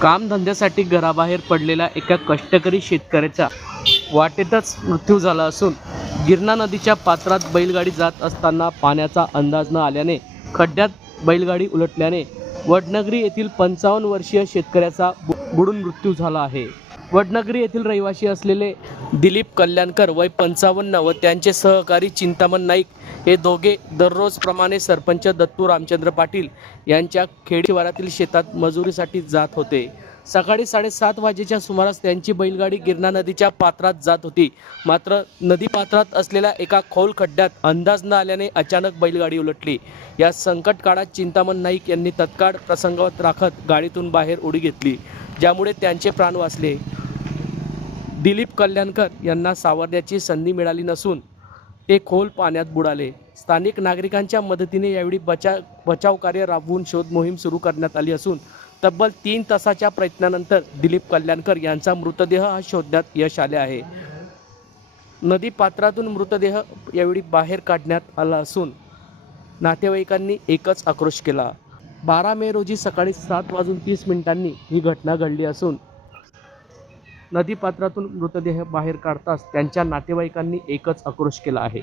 कामधंद्यासाठी घराबाहेर पडलेल्या एका कष्टकरी शेतकऱ्याचा वाटेतच मृत्यू झाला असून गिरणा नदीच्या पात्रात बैलगाडी जात असताना पाण्याचा अंदाज न आल्याने खड्ड्यात बैलगाडी उलटल्याने वडनगरी येथील 55 वर्षीय शेतकऱ्याचा बुडून मृत्यू झाला आहे। वडनगरी येथील रहिवासी असलेले दिलीप कल्याणकर वय 55 व त्यांचे सहकारी चिंतामण नाईक हे दोघे दररोजप्रमाणे सरपंच दत्तू रामचंद्र पाटील यांच्या खेडी शिवारातील शेतात मजुरीसाठी जात होते। सकाळी 7:30 वाजेच्या सुमारास त्यांची बैलगाडी गिरणा नदीच्या पात्रात जात होती। मात्र नदी पात्रात असलेल्या एका खोल खड्ड्यात अंदाज न आल्याने अचानक बैलगाडी उलटली। या संकट काळात चिंतामण नाईक यांनी तत्काळ प्रसंगावत राखत गाडीतून बाहेर उडी घेतली, ज्यामुळे त्यांचे प्राण वाचले। दिलीप कल्याणकर यांना सावरण्याची संधी मिळाली नसून ते खोल पाण्यात बुडाले। स्थानिक नागरिकांच्या मदतीने यावेळी बचाव कार्य राबवून शोध मोहीम सुरू करण्यात आली असून तब्बल 3 तासाच्या प्रयत्नानंतर दिलीप कल्याणकर यांचा मृतदेह शोधण्यात यश आले आहे। नदी पात्रातून मृतदेह यावेळी बाहेर काढण्यात आला असून नातेवाईकांनी एकच आक्रोश केला। 12 मे रोजी सकाळी 7:30 ही घटना घडली असून नदीपात्रातून मृतदेह बाहेर काढताच त्यांच्या नातेवाईकांनी एकच आक्रोश केला आहे।